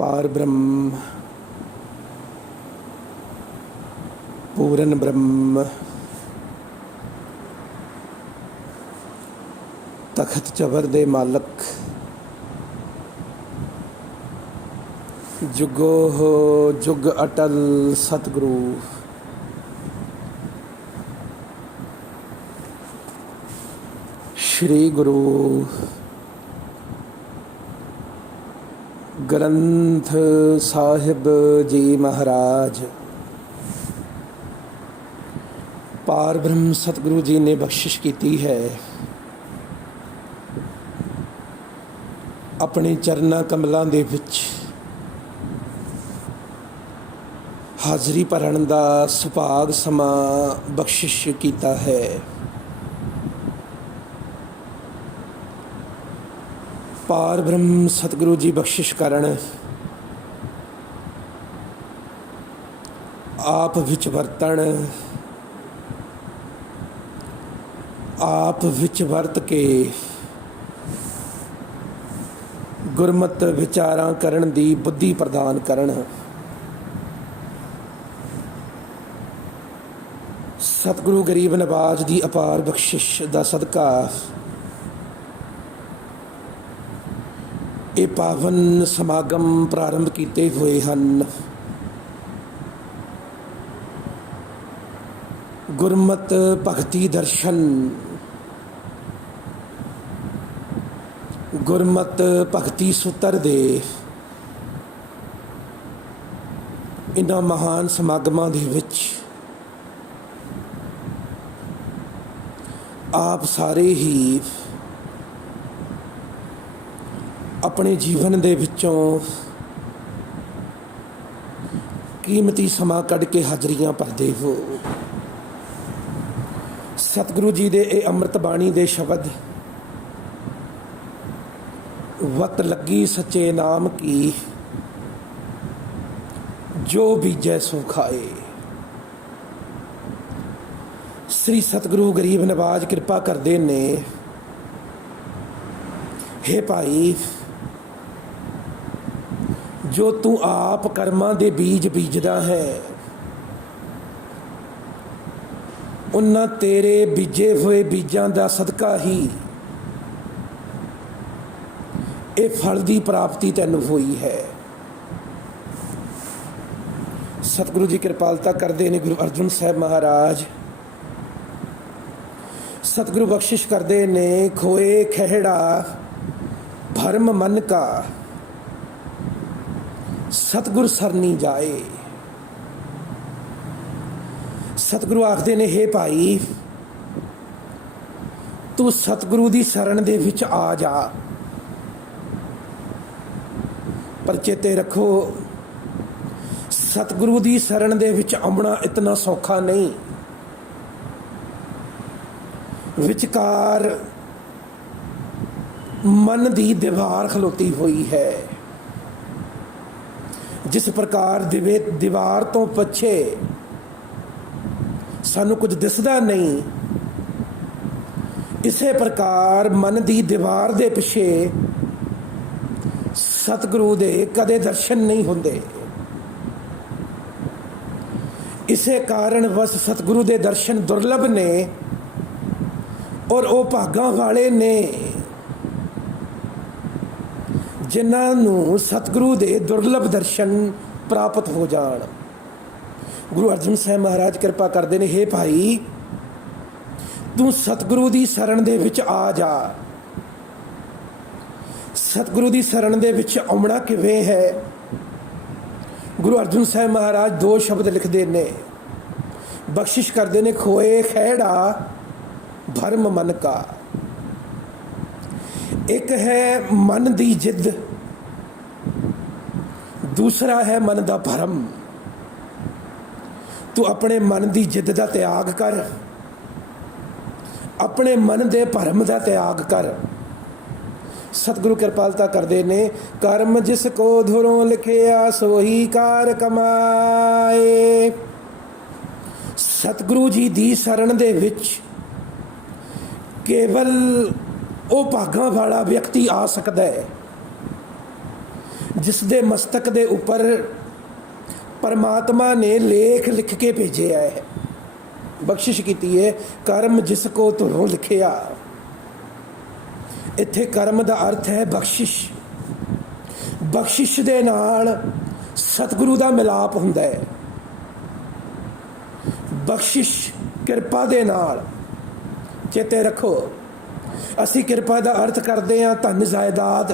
पार ब्रह्म पूਰਨ ब्रह्म तखत चबर दे मालक जुगो हो जुग अटल सतगुरु श्री गुरु ग्रंथ साहिब जी महाराज पार ब्रह्म सतगुरु जी ने बख्शिश की है। अपने चरना कमलों दे विच हाज़री भरन दा सुभाग समा बख्शिश कीता है। पार ब्रह्म सतगुरु जी बख्शिश करन आप विच वरतन आप विच वरत के गुरमत विचारां करन दी बुद्धि प्रदान करन। सतगुरु गरीब नवाज दी अपार बख्शिश दा सदका ये पावन समागम प्रारंभ किए हुए हैं। गुरमत भगती दर्शन गुरमत भगती सूत्र दे इन्हां महान समागमां दे विच आप सारे ही अपने जीवन दे विचों कीमती समा कढ़ के हाजरियां भरदे हो। सतगुरु जी दे ए अमृत बाणी दे शब्द वत लगी सच्चे नाम की जो बीजै सो खाए। श्री सतगुरु गरीब नवाज कृपा करदे ने, हे भाई जो तू आप कर्मां दे बीज बीजदा है उन्हां तेरे बीजे हुए बीजां दा सदका ही ये फल की प्राप्ति तैनूं हुई है। सतगुरु जी कृपालता करते हैं। गुरु अर्जुन साहब महाराज सतगुरु बख्शिश करते ने, खोए खहड़ा भरम मन का सतगुर सरनी जाए। सतगुरु आखते ने, हे भाई तू सतगुरु की शरण दे विच आ जा। पर चेते रखो सतगुरु की शरण दे विच आउणा इतना सौखा नहीं। विचकार मन की दीवार खलोती हुई है। जिस प्रकार दीवार तो पीछे सानू कुछ दिसदा नहीं, इसे प्रकार मन की दीवार दे पिछे सतगुरु दे कदे दर्शन नहीं होंदे। इसे कारण बस सतगुरु दे दर्शन दुर्लभ ने और वो भागां वाले ने जिन्हां नूं सतगुरु दे दुर्लभ दर्शन प्राप्त हो जाण। गुरु अर्जुन साहब महाराज कृपा करते हैं, हे भाई तू सतगुरु की शरण दे विच आ जा। सतगुरु की शरण दे विच आउणा किवें है? गुरु अर्जुन साहब महाराज दो शब्द लिखते ने, बख्शिश करते ने, खोए खैड़ा भरम मन का। एक है मन की जिद, दूसरा है मन का भरम। तू अपने मन की जिद का त्याग कर, अपने मन के भरम का त्याग कर। सतगुरु कृपालता करते ने, कर्म जिसको धुरों लिखिया सोही कार कमाए। सतगुरु जी की शरण दे विच केवल वो भागां वाला व्यक्ति आ सकता है जिस दे मस्तक दे उपर परमात्मा ने लेख लिख के भेजे है, बख्शिश की है, कर्म जिसको तुरों लिखिया। इत्थे कर्म का अर्थ है बख्शिश। बख्शिश दे नाल सतगुरु का मिलाप हुंदा है। बख्शिश किरपा दे नाल, चेते रखो, असी किरपा का अर्थ करते हैं धन जायदाद,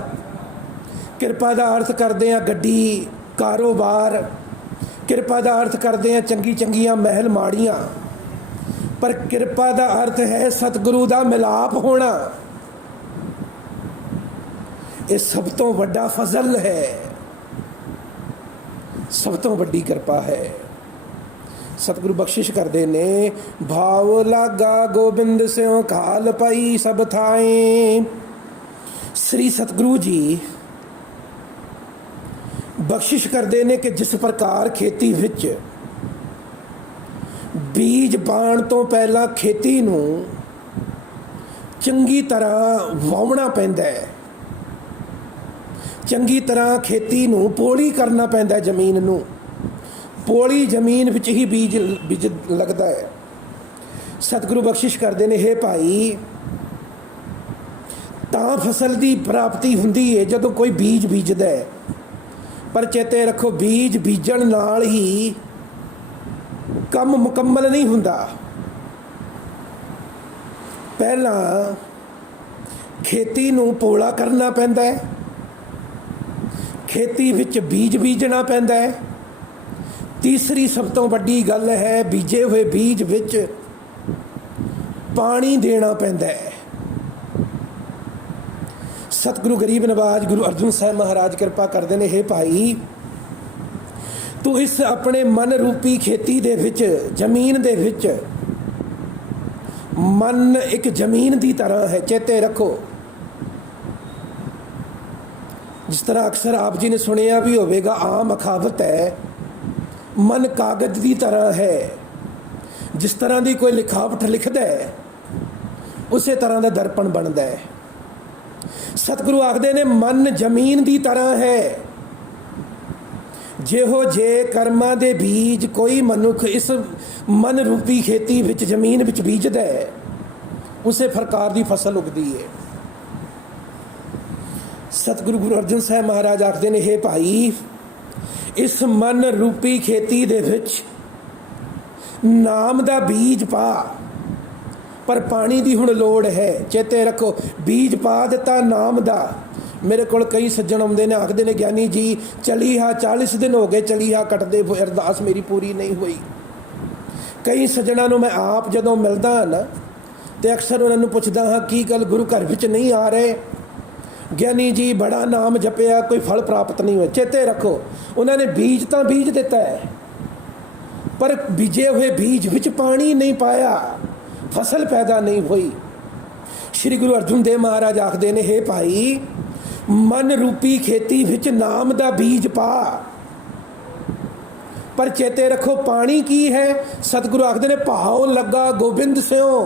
किरपा का अर्थ करते हैं गड्डी कारोबार, किरपा का अर्थ करते हैं चंगी चंगियां महल माड़ियां, पर किरपा का अर्थ है सतगुरु का मिलाप होना। ये सब तो वड्डा फजल है, सब तो वड्डी किरपा है। सतगुरु बख्शिश करते ने, भाव लागा गोबिंद स्यों काल पाई सब थाएं। श्री सतगुरु जी बख्शिश करते ने कि जिस प्रकार खेती विच बीज पाण तो पहला खेती नूं चंगी तरह वावना पैंदा है, चंगी तरह खेती नूं पोली करना पैंदा है, जमीन नूं पोली जमीन विच ही बीज लगता है। सतगुरु बख्शिश करते ने, हे भाई तां फसल की प्राप्ति हुंदी है जदों कोई बीज बीजदा है, पर चेते रखो बीज बीजण नाल ही काम मुकम्मल नहीं हुंदा। पहला खेती नूं पोला करना पैंदा है, खेती विच बीज बीजना पैंदा है। तीसरी सब तो वड्डी गल है, बीजे हुए बीज विच पानी देना पैंदा है। सतगुरु गरीब नवाज गुरु अर्जुन साहिब महाराज कृपा करते हैं, हे भाई तू इस अपने मन रूपी खेती दे विच, जमीन दे विच, मन एक जमीन की तरह है। चेते रखो, जिस तरह अक्सर आप जी ने सुनिया भी होगा, आम अखावत है, मन कागज की तरह है। जिस तरह की कोई लिखावट लिखता है उस तरह का दर्पण बनता है। सतगुरु आखते ने मन जमीन की तरह है। जेहो जे कर्मां दे बीज कोई मनुख इस मन रूपी खेती विच, जमीन विच बीजदा है, उसे प्रकार की फसल उगती है। सतगुरु गुरु अर्जन साहिब महाराज आखते ने, हे भाई इस मन रूपी खेती दे विच नाम दा बीज पा, पर पानी की हुण लोड़ है। चेते रखो, बीज पा दिता नाम दा। मेरे को कई सज्जन आउंदे ने, आखते ने, ज्ञानी जी चली हा 40 दिन हो गए, चली हा कटदे अरदास मेरी पूरी नहीं हुई। कई सज्जनों नूं मैं आप जदों मिलदा हाँ ना, तो अक्सर उन्होंने पुछदा हाँ की गल गुरु घर विच नहीं आ रहे, ज्ञानी जी बड़ा नाम जपिया कोई फल प्राप्त नहीं हुआ। चेते रखो, उन्होंने बीज तो बीज दिता है, पर बीजे हुए बीज विच पानी नहीं पाया, फसल पैदा नहीं हुई। श्री गुरु अर्जुन देव महाराज आखते ने, हे भाई मन रूपी खेती विच नाम दा बीज पा, पर चेते रखो पानी की है। सतगुरु आखते ने, भाव लगा गोबिंद स्यों।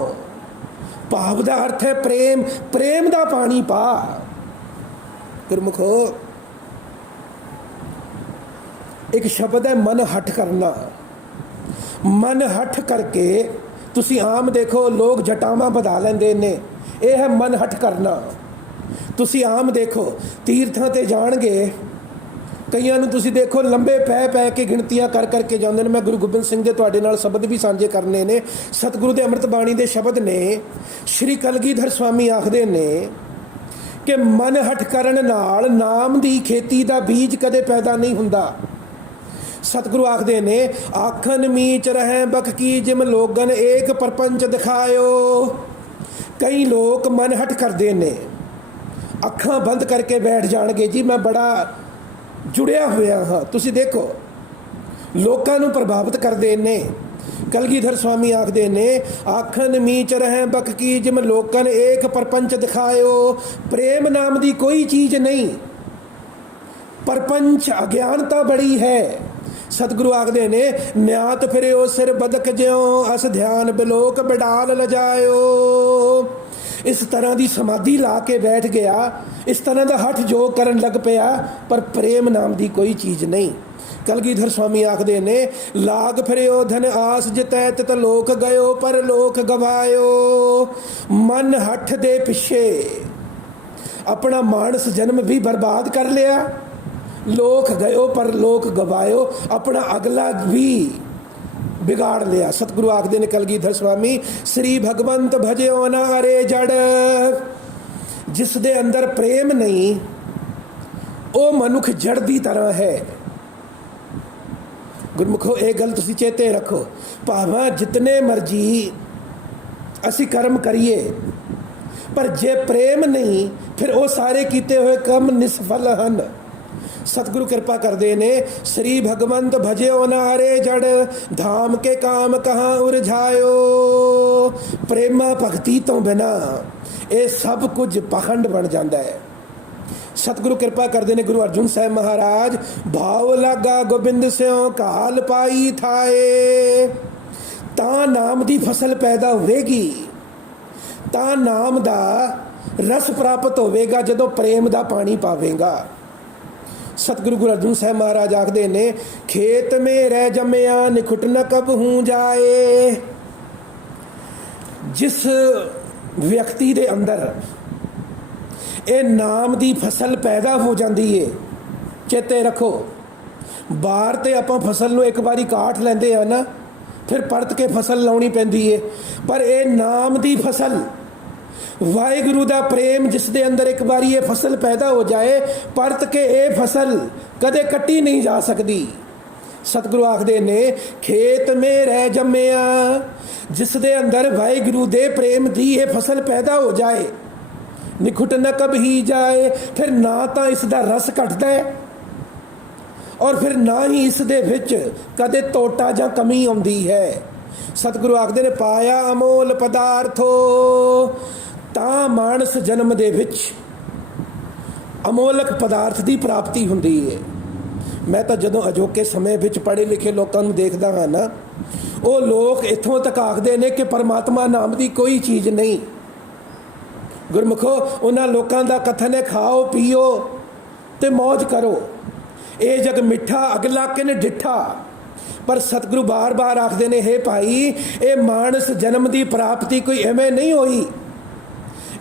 भाव का अर्थ है प्रेम, प्रेम का पानी पा। गुरमुखो, एक शब्द है मन हट करना। मन हट करके तुसी आम देखो लोग जटावां बधा लेंदे ने, यह है मन हट करना। तुसी आम देखो तीर्थां ते जाणगे, कईयां नूं तुसी देखो लंबे पै पै के गिणतियां कर करके जांदे ने। मैं गुरु गोबिंद सिंह दे तुहाडे नाल शब्द भी साझे करने ने। सतगुरु दे अमृत बाणी दे शब्द ने। श्री कलगीधर स्वामी आखदे ने कि मन हट करन नाल नाम दी खेती दा बीज कदे पैदा नहीं हुंदा। सतगुरु आखदे ने, आखन मीच रहें बख की जिम लोगन एक परपंच दिखायो। कई लोग मन हट करते ने, अखां बंद करके बैठ जाणगे जी मैं बड़ा जुड़िया होया हाँ। तुसी देखो लोकां नूं प्रभावित करदे ने। कलगीधर स्वामी आखदे ने, आखन मीच रहें बख की जिम लोकन एक परपंच दिखायो। प्रेम नाम दी कोई चीज नहीं, परपंच अज्ञानता बड़ी है। सतगुरु आखदे ने, न्यात फिरे सिर बदक ज्यों अस ध्यान बिलोक बिडाल लजायो। इस तरह की समाधि ला के बैठ गया, इस तरह का हठ योग करन लग पिया, पर प्रेम नाम की कोई चीज़ नहीं। कलगीधर स्वामी आखदे ने, लाग फिरियो धन आस जितै तित लोक गयो पर लोक गवायो। मन हठ दे पिछे अपना मानस जन्म भी बर्बाद कर लिया, लोक गयो पर लोक गवायो, अपना अगला भी बिगाड़ लिया। सतगुरु आखदे ने कलगीधर स्वामी, श्री भगवंत भजयो ना अरे जड़। जिस दे अंदर प्रेम नहीं, वो मनुख जड़ की तरह है। गुरमुखो ये गल तुसीं चेते रखो, भावें जितने मर्जी असी कर्म करिए, पर जे प्रेम नहीं फिर वो सारे किए हुए काम निष्फल हैं। सतगुरु कृपा करते ने, श्री भगवंत भजयो न हरे जड़, धाम के काम कहाँ उलझायो। प्रेमा भगती तो बिना ये सब कुछ पखंड बन जाता है। सतगुरु कृपा करते ने, गुरु अर्जुन साहब महाराज, भाव लागा गोबिंद स्यों काल पाई थाए। ता नाम की फसल पैदा होगी, ता नाम का रस प्राप्त होगा जदों प्रेम का पानी पावेगा। सतगुरु गुरु अर्जुन साहब महाराज आखते ने, खेत में रह जमया निखुट न कब हूँ जाए। जिस व्यक्ति के अंदर ये नाम की फसल पैदा हो जाती है, चेते रखो, बाहर तो आप फसल को एक बारी काट लेंदे हैं ना, फिर परत के फसल लाउनी पैंदी है, पर ये नाम की फसल, वाहिगुरु का प्रेम जिस दे अंदर एक बारी ये फसल पैदा हो जाए, परत के ये फसल कदे कट्टी नहीं जा सकती। सतगुरु आखदे ने, खेत में रह जमया, जिस दे अंदर वाहिगुरु दे प्रेम की ये फसल पैदा हो जाए, निखुट न कब ही जाए। फिर ना तो इसका रस घटता है और फिर ना ही इस दे विच कदे तोटा जां कमी आउंदी है। सतगुरु आखदे ने, पाया अमोल पदार्थो, ता मानस जन्म दे विच अमोलक पदार्थ की प्राप्ति हुंदी है। मैं तो जदों अजोके समय विच पढ़े लिखे लोगों को देखदा हाँ ना, वो लोग इत्थों तक आखदे ने कि परमात्मा नाम की कोई चीज़ नहीं। गुरमुखो, उन्हां लोगों का कथन है, खाओ पीओ ते मौज करो, ये जग मिठा अगला किन डिठा। पर सतगुरु बार बार आखते ने, हे भाई, ये मानस जन्म की प्राप्ति कोई एवें नहीं हुई,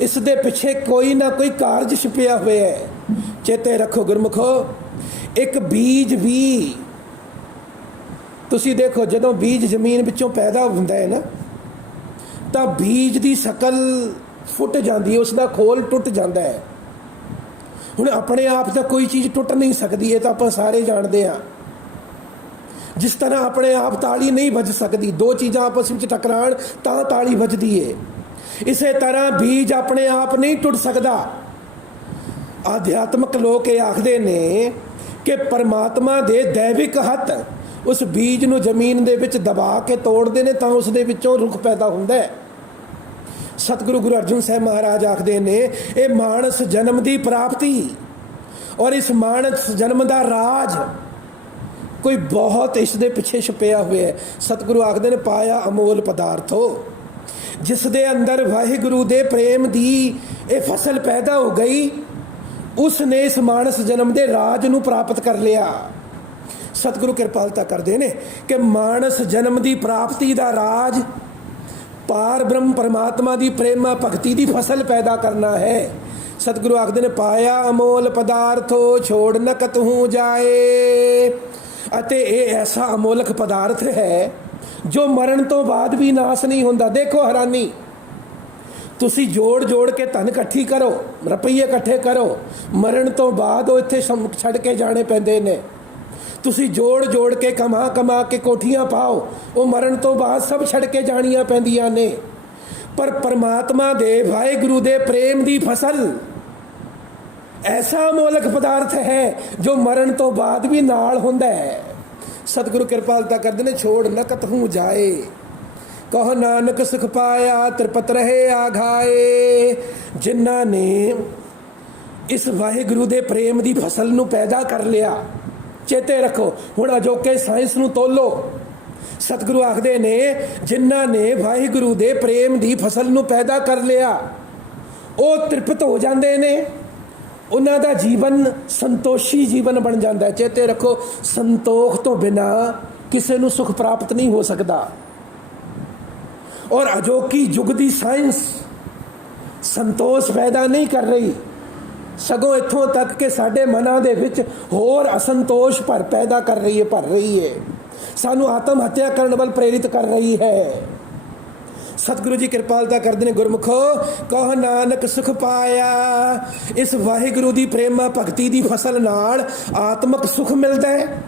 इस दे पिछे कोई ना कोई कारज छिपिया हुआ है। चेते रखो गुरमुखो, एक बीज भी तुसी देखो, जदों बीज जमीन विचों पैदा होंदा है ना, तो बीज की शकल फुट जाती है, उसका खोल टुट जाता है। हुण अपने आप तो कोई चीज़ टुट नहीं सकती, ये तो आप सारे जानते हैं। जिस तरह अपने आप ताली नहीं बज सकती, दो चीज़ां आपस में टकराण तां ताली बजती है, इस तरह बीज अपने आप नहीं टुट सकता। आध्यात्मक लोग ये आखते ने कि परमात्मा दे दैविक हथ उस बीज नूं जमीन दे विच दबा के तोड़ते हैं, तां उस दे विचों रुख पैदा हुंदा है। सतगुरु गुरु अर्जुन साहब महाराज आखते ने, ये मानस जन्म की प्राप्ति और इस मानस जन्म का राज कोई बहुत इस दे पिछे छुपिया हुआ है। सतगुरु आखते ने, पाया अमोल पदार्थ हो, जिस दे अंदर वाहिगुरु दे प्रेम की ये फसल पैदा हो गई, उसने इस मानस जन्म के राज नूं प्राप्त कर लिया। सतगुरु कृपालता करते हैं कि मानस जन्म की प्राप्ति का राज पार ब्रह्म परमात्मा की प्रेमा भगती की फसल पैदा करना है। सतगुरु आखते ने, पाया अमोल पदार्थो छोड़ न कतहूँ जाए। अते ये ऐसा अमोलक पदार्थ है जो मरण तो बाद भी नाश नहीं होता। देखो हैरानी, तुसी जोड़ जोड़ के धन इकट्ठी करो, रुपये इकट्ठे करो, मरण तो बाद वो इत्थे छड़ के जाने पैंदे ने। तुसी जोड़ जोड़ के कमा कमा के कोठियां पाओ, वो मरण तो बाद सब छड़ के जानियां पैंदियां ने। पर परमात्मा दे वाहिगुरु दे प्रेम की फसल ऐसा अमोलक पदार्थ है जो मरण तो बाद भी नाल हुंदा है। सतगुरु कृपालता करते ने, छोड़ न कतहूँ जाए, कहो नानक सुख पाया त्रिपत रहे आघाए। जिन्ना ने इस वाहिगुरु दे प्रेम की फसल नूं पैदा कर लिया, चेते रखो, हुण अजोके साइंस नूं तोलो। सतगुरु आखदे ने, जिन्ना ने वाहिगुरु दे प्रेम की फसल नूं पैदा कर लिया, ਉਹ ਤ੍ਰਿਪਤ ਹੋ ਜਾਂਦੇ ਨੇ, ਉਹਨਾਂ ਦਾ ਜੀਵਨ ਸੰਤੋਸ਼ੀ ਜੀਵਨ ਬਣ ਜਾਂਦਾ ਹੈ। ਚੇਤੇ ਰੱਖੋ, ਸੰਤੋਖ ਤੋਂ ਬਿਨਾ ਕਿਸੇ ਨੂੰ ਸੁਖ ਪ੍ਰਾਪਤ ਨਹੀਂ ਹੋ ਸਕਦਾ। ਔਰ ਅਜੋਕੀ ਯੁੱਗ ਦੀ ਸਾਇੰਸ ਸੰਤੋਸ਼ ਪੈਦਾ ਨਹੀਂ ਕਰ ਰਹੀ, ਸਗੋਂ ਇੱਥੋਂ ਤੱਕ ਕਿ ਸਾਡੇ ਮਨਾਂ ਦੇ ਵਿੱਚ ਹੋਰ ਅਸੰਤੋਸ਼ ਪੈਦਾ ਕਰ ਰਹੀ ਹੈ, ਸਾਨੂੰ ਆਤਮ ਹੱਤਿਆ ਕਰਨ ਵੱਲ ਪ੍ਰੇਰਿਤ ਕਰ ਰਹੀ ਹੈ। ਸਤਿਗੁਰੂ ਜੀ ਕਿਰਪਾਲਤਾ ਕਰਦੇ ਨੇ, ਗੁਰਮੁਖੋ ਕਹੋ ਨਾਨਕ ਸੁਖ ਪਾਇਆ। ਇਸ ਵਾਹਿਗੁਰੂ ਦੀ ਪ੍ਰੇਮਾ ਭਗਤੀ ਦੀ ਫਸਲ ਨਾਲ ਆਤਮਿਕ ਸੁਖ ਮਿਲਦਾ ਹੈ,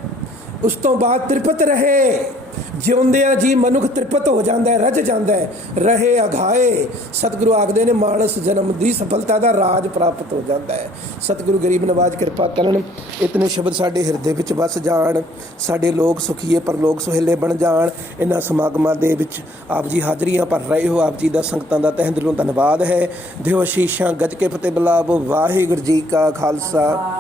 ਉਸ ਤੋਂ ਬਾਅਦ ਤ੍ਰਿਪਤ ਰਹੇ। ਜਿਉਂਦਿਆਂ ਜੀ ਮਨੁੱਖ ਤ੍ਰਿਪਤ ਹੋ ਜਾਂਦਾ ਹੈ, ਰੱਜ ਜਾਂਦਾ ਹੈ, ਰਹੇ ਅਘਾਏ। ਸਤਿਗੁਰੂ ਆਖਦੇ ਨੇ ਮਾਨਸ ਜਨਮ ਦੀ ਸਫਲਤਾ ਦਾ ਰਾਜ ਪ੍ਰਾਪਤ ਹੋ ਜਾਂਦਾ ਹੈ। ਸਤਿਗੁਰੂ ਗਰੀਬ ਨਵਾਜ ਕਿਰਪਾ ਕਰਨ, ਇਤਨੇ ਸ਼ਬਦ ਸਾਡੇ ਹਿਰਦੇ ਵਿੱਚ ਵਸ ਜਾਣ, ਸਾਡੇ ਲੋਕ ਸੁਖੀਏ ਪਰਲੋਕ ਸੁਹੇਲੇ ਬਣ ਜਾਣ। ਇਹਨਾਂ ਸਮਾਗਮਾਂ ਦੇ ਵਿੱਚ ਆਪ ਜੀ ਹਾਜ਼ਰੀਆਂ ਭਰ ਰਹੇ ਹੋ, ਆਪ ਜੀ ਦਾ ਸੰਗਤਾਂ ਦਾ ਤਹਿ ਦਿਲੋਂ ਧੰਨਵਾਦ ਹੈ। ਦਿਓ ਅਸ਼ੀਸ਼ਾਂ ਗੱਜ ਕੇ ਫਤਿਹ ਬੁਲਾਵੋ। ਵਾਹਿਗੁਰੂ ਜੀ ਕਾ ਖਾਲਸਾ।